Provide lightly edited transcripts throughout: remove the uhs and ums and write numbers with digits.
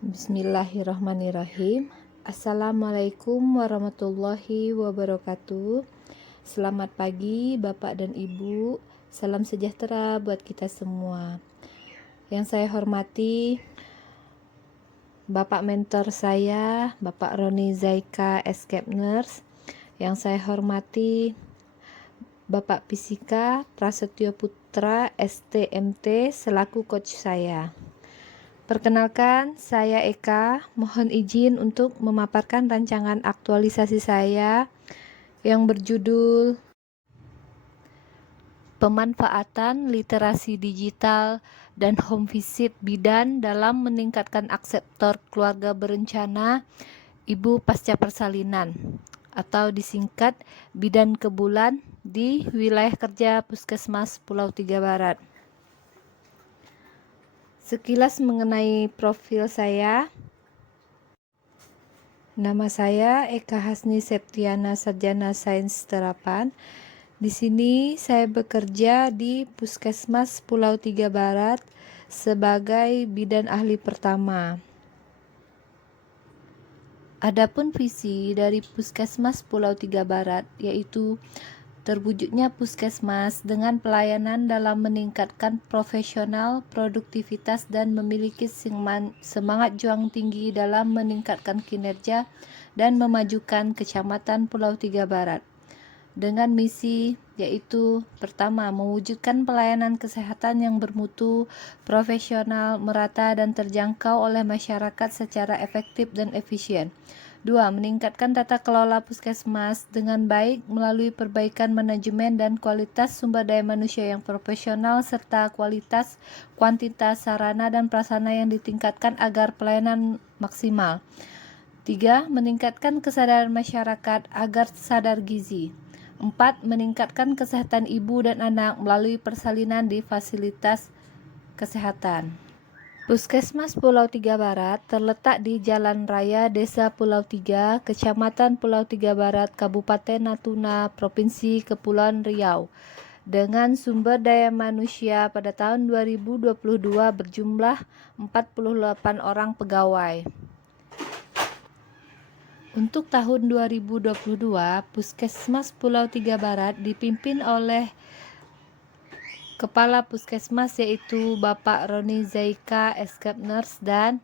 Bismillahirrahmanirrahim. Assalamualaikum warahmatullahi wabarakatuh. Selamat pagi Bapak dan Ibu. Salam sejahtera buat kita semua. Yang saya hormati Bapak mentor saya, Bapak Roni Zaika, Escape Nurse. Yang saya hormati Bapak Fisika Prasetyo Putra, STMT, selaku coach saya. Perkenalkan, saya Eka. Mohon izin untuk memaparkan rancangan aktualisasi saya yang berjudul Pemanfaatan Literasi Digital dan Home Visit Bidan dalam Meningkatkan Akseptor Keluarga Berencana Ibu Pasca Persalinan atau disingkat Bidan Kebulan di wilayah kerja Puskesmas Pulau Tiga Barat. Sekilas mengenai profil saya. Nama saya Eka Hasni Septiana, Sarjana Sains Terapan. Di sini saya bekerja di Puskesmas Pulau Tiga Barat sebagai bidan ahli pertama. Adapun visi dari Puskesmas Pulau Tiga Barat yaitu terwujudnya puskesmas dengan pelayanan dalam meningkatkan profesional, produktivitas, dan memiliki semangat juang tinggi dalam meningkatkan kinerja dan memajukan Kecamatan Pulau Tiga Barat. Dengan misi yaitu pertama, mewujudkan pelayanan kesehatan yang bermutu, profesional, merata, dan terjangkau oleh masyarakat secara efektif dan efisien. 2. Meningkatkan tata kelola puskesmas dengan baik melalui perbaikan manajemen dan kualitas sumber daya manusia yang profesional serta kualitas, kuantitas, sarana, dan prasarana yang ditingkatkan agar pelayanan maksimal. 3. Meningkatkan kesadaran masyarakat agar sadar gizi. 4. Meningkatkan kesehatan ibu dan anak melalui persalinan di fasilitas kesehatan. Puskesmas Pulau Tiga Barat terletak di Jalan Raya Desa Pulau Tiga, Kecamatan Pulau Tiga Barat, Kabupaten Natuna, Provinsi Kepulauan Riau, dengan sumber daya manusia pada tahun 2022 berjumlah 48 orang pegawai. Untuk tahun 2022, Puskesmas Pulau Tiga Barat dipimpin oleh Kepala Puskesmas yaitu Bapak Roni Zaika, Escape Nurse, dan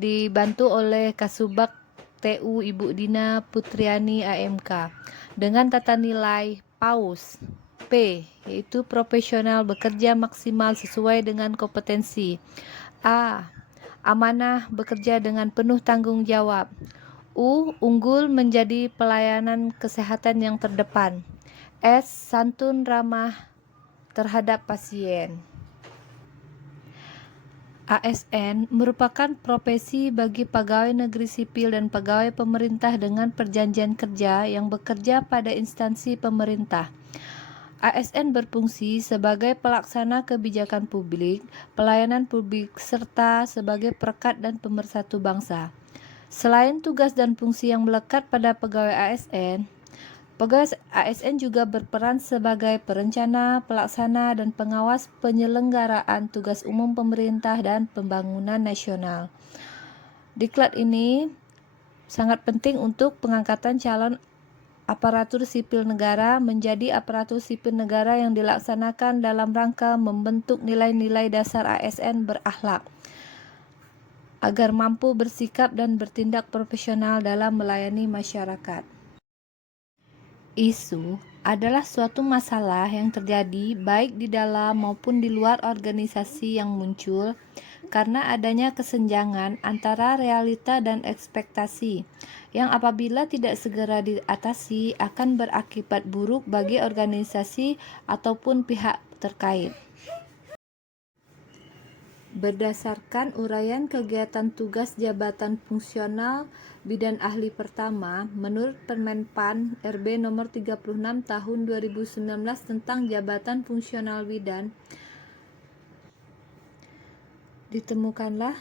dibantu oleh Kasubag TU Ibu Dina Putriani AMK dengan tata nilai PAUS P yaitu profesional, bekerja maksimal sesuai dengan kompetensi. A. Amanah, bekerja dengan penuh tanggung jawab. U. Unggul, menjadi pelayanan kesehatan yang terdepan. S. Santun, ramah terhadap pasien. ASN merupakan profesi bagi pegawai negeri sipil dan pegawai pemerintah dengan perjanjian kerja yang bekerja pada instansi pemerintah. ASN berfungsi sebagai pelaksana kebijakan publik, pelayanan publik, serta sebagai perekat dan pemersatu bangsa. Selain tugas dan fungsi yang melekat pada pegawai ASN juga berperan sebagai perencana, pelaksana, dan pengawas penyelenggaraan tugas umum pemerintah dan pembangunan nasional. Diklat ini sangat penting untuk pengangkatan calon aparatur sipil negara menjadi aparatur sipil negara yang dilaksanakan dalam rangka membentuk nilai-nilai dasar ASN berakhlak agar mampu bersikap dan bertindak profesional dalam melayani masyarakat. Isu adalah suatu masalah yang terjadi baik di dalam maupun di luar organisasi yang muncul karena adanya kesenjangan antara realita dan ekspektasi yang apabila tidak segera diatasi akan berakibat buruk bagi organisasi ataupun pihak terkait. Berdasarkan uraian kegiatan tugas jabatan fungsional bidan ahli pertama menurut Permenpan RB nomor 36 tahun 2019 tentang jabatan fungsional bidan, ditemukanlah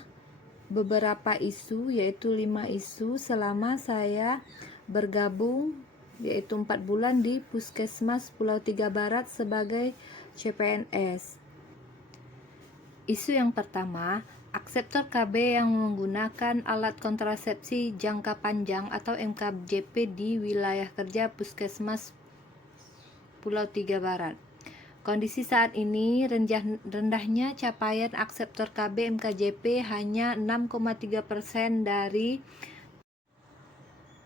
beberapa isu, yaitu 5 isu selama saya bergabung, yaitu 4 bulan di Puskesmas Pulau Tiga Barat sebagai CPNS. Isu yang pertama, Akseptor KB yang menggunakan alat kontrasepsi jangka panjang atau MKJP di wilayah kerja Puskesmas Pulau Tiga Barat. Kondisi saat ini rendahnya capaian akseptor KB MKJP hanya 6,3% dari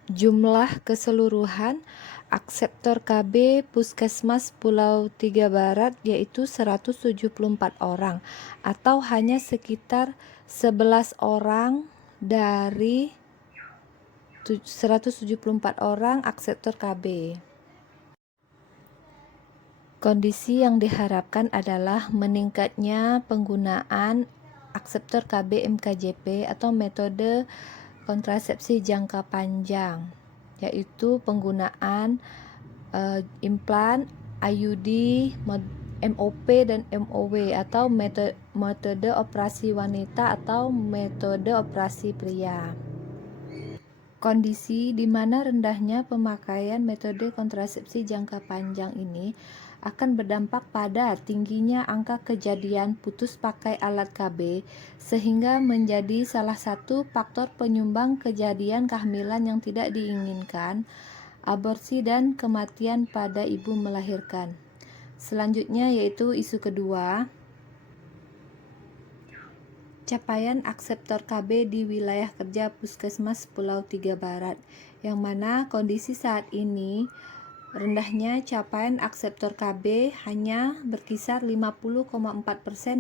jumlah keseluruhan akseptor KB Puskesmas Pulau Tiga Barat, yaitu 174 orang, atau hanya sekitar 11 orang dari 174 orang akseptor KB. Kondisi yang diharapkan adalah meningkatnya penggunaan akseptor KB MKJP atau metode kontrasepsi jangka panjang, yaitu penggunaan implan, IUD, MOP dan MOW atau metode operasi wanita atau metode operasi pria. Kondisi di mana rendahnya pemakaian metode kontrasepsi jangka panjang ini akan berdampak pada tingginya angka kejadian putus pakai alat KB, sehingga menjadi salah satu faktor penyumbang kejadian kehamilan yang tidak diinginkan, aborsi dan kematian pada ibu melahirkan. Selanjutnya yaitu isu kedua, capaian akseptor KB di wilayah kerja Puskesmas Pulau Tiga Barat, yang mana kondisi saat ini rendahnya capaian akseptor KB hanya berkisar 50,4%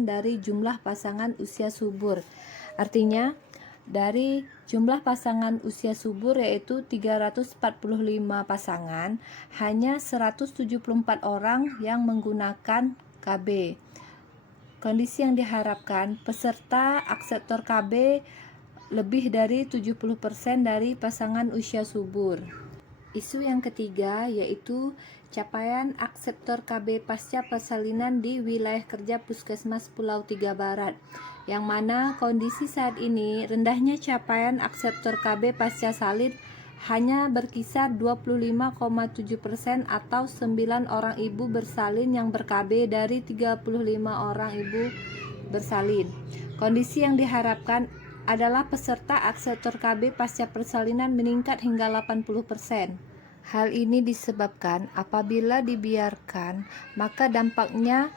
dari jumlah pasangan usia subur. Artinya, dari jumlah pasangan usia subur yaitu 345 pasangan, hanya 174 orang yang menggunakan KB. Kondisi yang diharapkan, peserta akseptor KB lebih dari 70% dari pasangan usia subur. Isu yang ketiga yaitu capaian akseptor KB pasca persalinan di wilayah kerja Puskesmas Pulau Tiga Barat, yang mana kondisi saat ini rendahnya capaian akseptor KB pasca salin hanya berkisar 25,7% atau 9 orang ibu bersalin yang ber-KB dari 35 orang ibu bersalin. Kondisi yang diharapkan adalah peserta akseptor KB pasca persalinan meningkat hingga 80%. Hal ini disebabkan apabila dibiarkan, maka dampaknya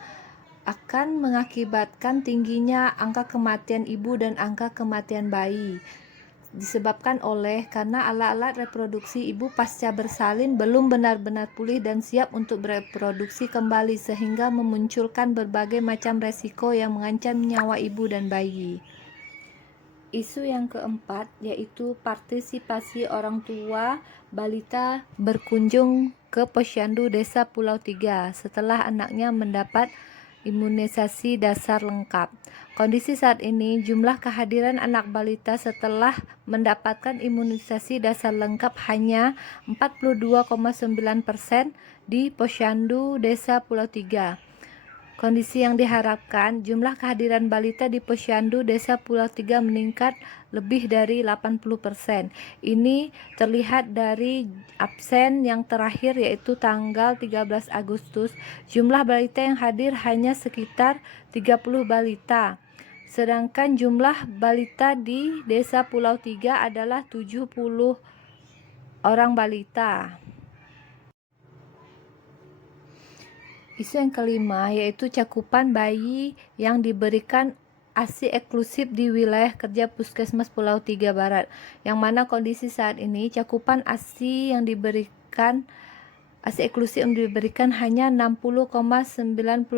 akan mengakibatkan tingginya angka kematian ibu dan angka kematian bayi. Disebabkan karena alat-alat reproduksi ibu pasca bersalin belum benar-benar pulih dan siap untuk bereproduksi kembali, sehingga memunculkan berbagai macam resiko yang mengancam nyawa ibu dan bayi. Isu yang keempat yaitu partisipasi orang tua balita berkunjung ke Posyandu Desa Pulau Tiga setelah anaknya mendapat imunisasi dasar lengkap. Kondisi saat ini, jumlah kehadiran anak balita setelah mendapatkan imunisasi dasar lengkap hanya 42,9% di Posyandu Desa Pulau Tiga. Kondisi yang diharapkan, jumlah kehadiran balita di Posyandu Desa Pulau Tiga meningkat lebih dari 80%. Ini terlihat dari absen yang terakhir yaitu tanggal 13 Agustus. Jumlah balita yang hadir hanya sekitar 30 balita. Sedangkan jumlah balita di Desa Pulau Tiga adalah 70 orang balita. Isu yang kelima yaitu cakupan bayi yang diberikan ASI eksklusif di wilayah kerja Puskesmas Pulau Tiga Barat, yang mana kondisi saat ini cakupan ASI eksklusif yang diberikan hanya 60,98%.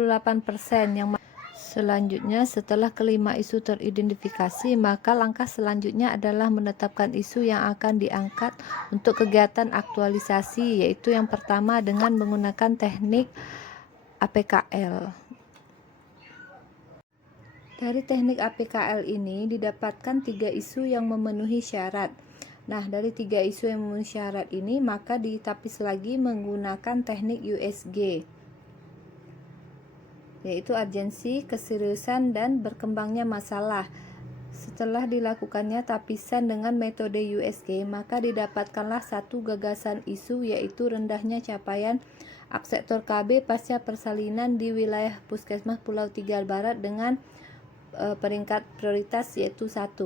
Selanjutnya, setelah kelima isu teridentifikasi, maka langkah selanjutnya adalah menetapkan isu yang akan diangkat untuk kegiatan aktualisasi, yaitu yang pertama dengan menggunakan teknik APKL. Dari teknik APKL ini didapatkan 3 isu yang memenuhi syarat. Nah, dari 3 isu yang memenuhi syarat ini maka ditapis lagi menggunakan teknik USG, yaitu urgensi, keseriusan, dan berkembangnya masalah. Setelah dilakukannya tapisan dengan metode USG, maka didapatkanlah satu gagasan isu, yaitu rendahnya capaian akseptor KB pasca persalinan di wilayah Puskesmas Pulau Tiga Barat dengan peringkat prioritas yaitu 1.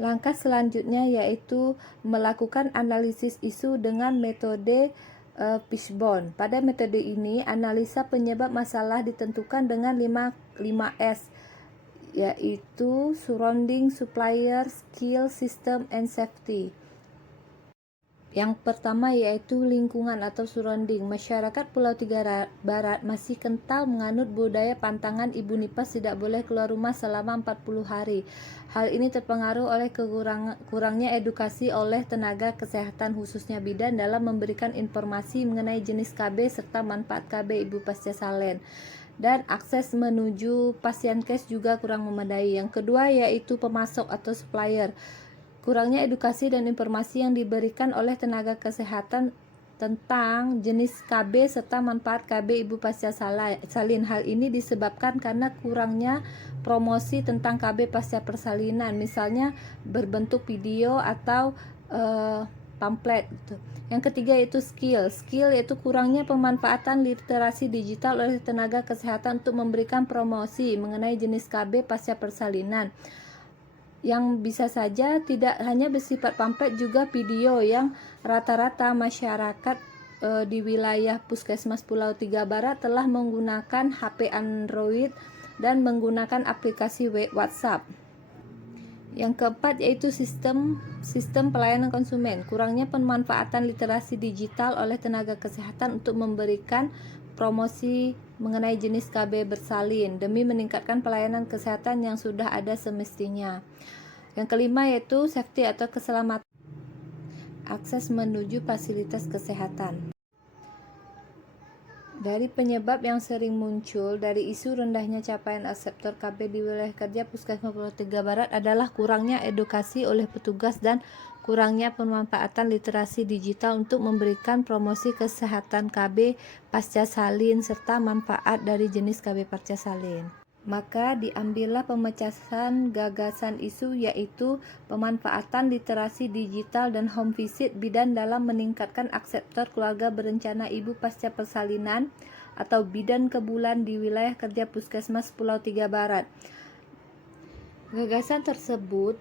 Langkah selanjutnya yaitu melakukan analisis isu dengan metode Fishbone. Pada metode ini, analisa penyebab masalah ditentukan dengan 5S, yaitu surrounding, supplier, skill, system, and safety. Yang pertama yaitu lingkungan atau surrounding. Masyarakat Pulau Tiga Barat masih kental menganut budaya pantangan ibu nipah tidak boleh keluar rumah selama 40 hari. Hal ini terpengaruh oleh kurangnya edukasi oleh tenaga kesehatan khususnya bidan dalam memberikan informasi mengenai jenis KB serta manfaat KB ibu pasca salin. Dan akses menuju pasien case juga kurang memadai. Yang kedua yaitu pemasok atau supplier. Kurangnya edukasi dan informasi yang diberikan oleh tenaga kesehatan tentang jenis KB serta manfaat KB ibu pasca salin. Hal ini disebabkan karena kurangnya promosi tentang KB pasca persalinan, misalnya berbentuk video atau pamflet gitu. Yang ketiga yaitu skill yaitu kurangnya pemanfaatan literasi digital oleh tenaga kesehatan untuk memberikan promosi mengenai jenis KB pasca persalinan, yang bisa saja tidak hanya bersifat pamflet, juga video, yang rata-rata masyarakat di wilayah Puskesmas Pulau Tiga Barat telah menggunakan HP Android dan menggunakan aplikasi WhatsApp. Yang keempat yaitu sistem pelayanan konsumen. Kurangnya pemanfaatan literasi digital oleh tenaga kesehatan untuk memberikan promosi mengenai jenis KB bersalin demi meningkatkan pelayanan kesehatan yang sudah ada semestinya. Yang kelima yaitu safety atau keselamatan. Akses menuju fasilitas kesehatan. Dari penyebab yang sering muncul dari isu rendahnya capaian akseptor KB di wilayah kerja Puskesmas Pulau Tiga Barat adalah kurangnya edukasi oleh petugas dan kurangnya pemanfaatan literasi digital untuk memberikan promosi kesehatan KB pasca salin serta manfaat dari jenis KB pasca salin. Maka diambillah pemecahan gagasan isu yaitu pemanfaatan literasi digital dan home visit bidan dalam meningkatkan akseptor keluarga berencana ibu pasca persalinan atau bidan kebulan di wilayah kerja Puskesmas Pulau Tiga Barat. Gagasan tersebut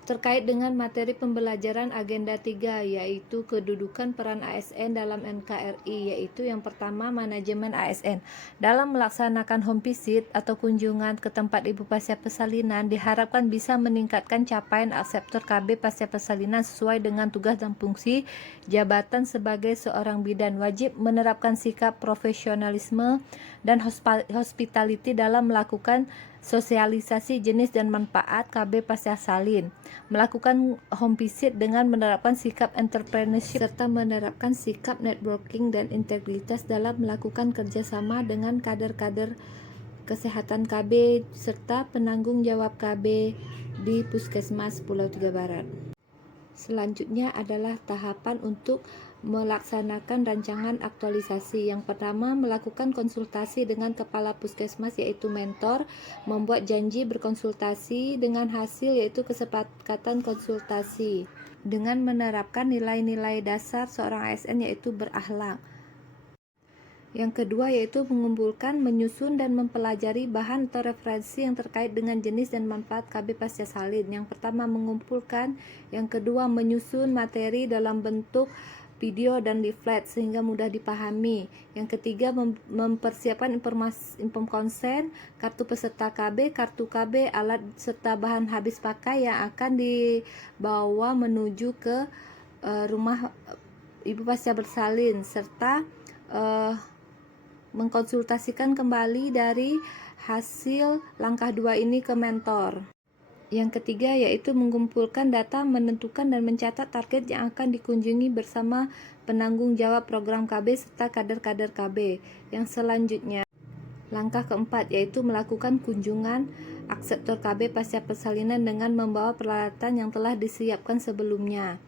terkait dengan materi pembelajaran agenda 3 yaitu kedudukan peran ASN dalam NKRI, yaitu yang pertama manajemen ASN. Dalam melaksanakan home visit atau kunjungan ke tempat ibu pasca persalinan diharapkan bisa meningkatkan capaian akseptor KB pasca persalinan sesuai dengan tugas dan fungsi jabatan sebagai seorang bidan. Wajib menerapkan sikap profesionalisme dan hospitality dalam melakukan sosialisasi jenis dan manfaat KB pasca salin, melakukan home visit dengan menerapkan sikap entrepreneurship serta menerapkan sikap networking dan integritas dalam melakukan kerjasama dengan kader-kader kesehatan KB serta penanggung jawab KB di Puskesmas Pulau Tiga Barat. Selanjutnya adalah tahapan untuk melaksanakan rancangan aktualisasi. Yang pertama, melakukan konsultasi dengan kepala puskesmas yaitu mentor, membuat janji berkonsultasi dengan hasil yaitu kesepakatan konsultasi dengan menerapkan nilai-nilai dasar seorang ASN yaitu berakhlak. Yang kedua yaitu mengumpulkan, menyusun dan mempelajari bahan atau referensi yang terkait dengan jenis dan manfaat KB pasca salin. Yang pertama mengumpulkan, yang kedua menyusun materi dalam bentuk video dan leaflet sehingga mudah dipahami. Yang ketiga mempersiapkan informasi konsen, kartu peserta KB, kartu KB, alat serta bahan habis pakai yang akan dibawa menuju ke rumah ibu pasca bersalin serta mengkonsultasikan kembali dari hasil langkah 2 ini ke mentor. Yang ketiga yaitu mengumpulkan data, menentukan dan mencatat target yang akan dikunjungi bersama penanggung jawab program KB serta kader-kader KB. Yang selanjutnya, langkah keempat yaitu melakukan kunjungan akseptor KB pasca persalinan dengan membawa peralatan yang telah disiapkan sebelumnya.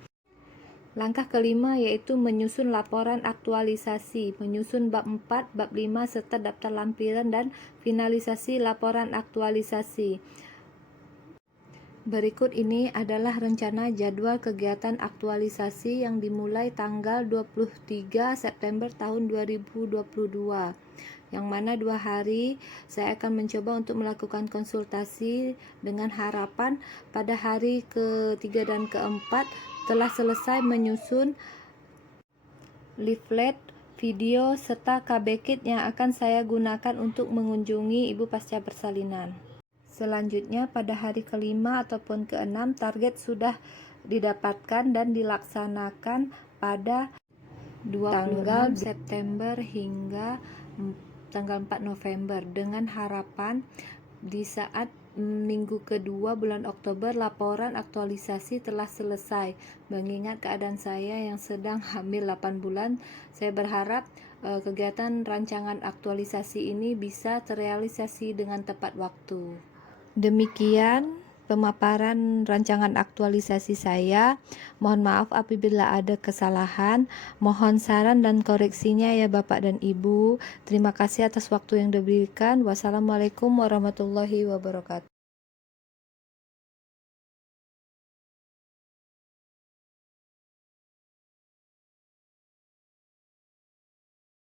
Langkah kelima yaitu menyusun laporan aktualisasi, menyusun bab 4, bab 5 serta daftar lampiran dan finalisasi laporan aktualisasi. Berikut ini adalah rencana jadwal kegiatan aktualisasi yang dimulai tanggal 23 September tahun 2022. yang mana 2 hari saya akan mencoba untuk melakukan konsultasi dengan harapan pada hari ketiga dan keempat telah selesai menyusun leaflet, video, serta KB Kit yang akan saya gunakan untuk mengunjungi ibu pasca persalinan. Selanjutnya pada hari kelima ataupun keenam target sudah didapatkan dan dilaksanakan pada tanggal September hingga tanggal 4 November dengan harapan di saat minggu kedua bulan Oktober laporan aktualisasi telah selesai. Mengingat keadaan saya yang sedang hamil 8 bulan, saya berharap kegiatan rancangan aktualisasi ini bisa terrealisasi dengan tepat waktu. Demikian pemaparan rancangan aktualisasi saya. Mohon maaf apabila ada kesalahan. Mohon saran dan koreksinya ya Bapak dan Ibu. Terima kasih atas waktu yang diberikan. Wassalamualaikum warahmatullahi wabarakatuh.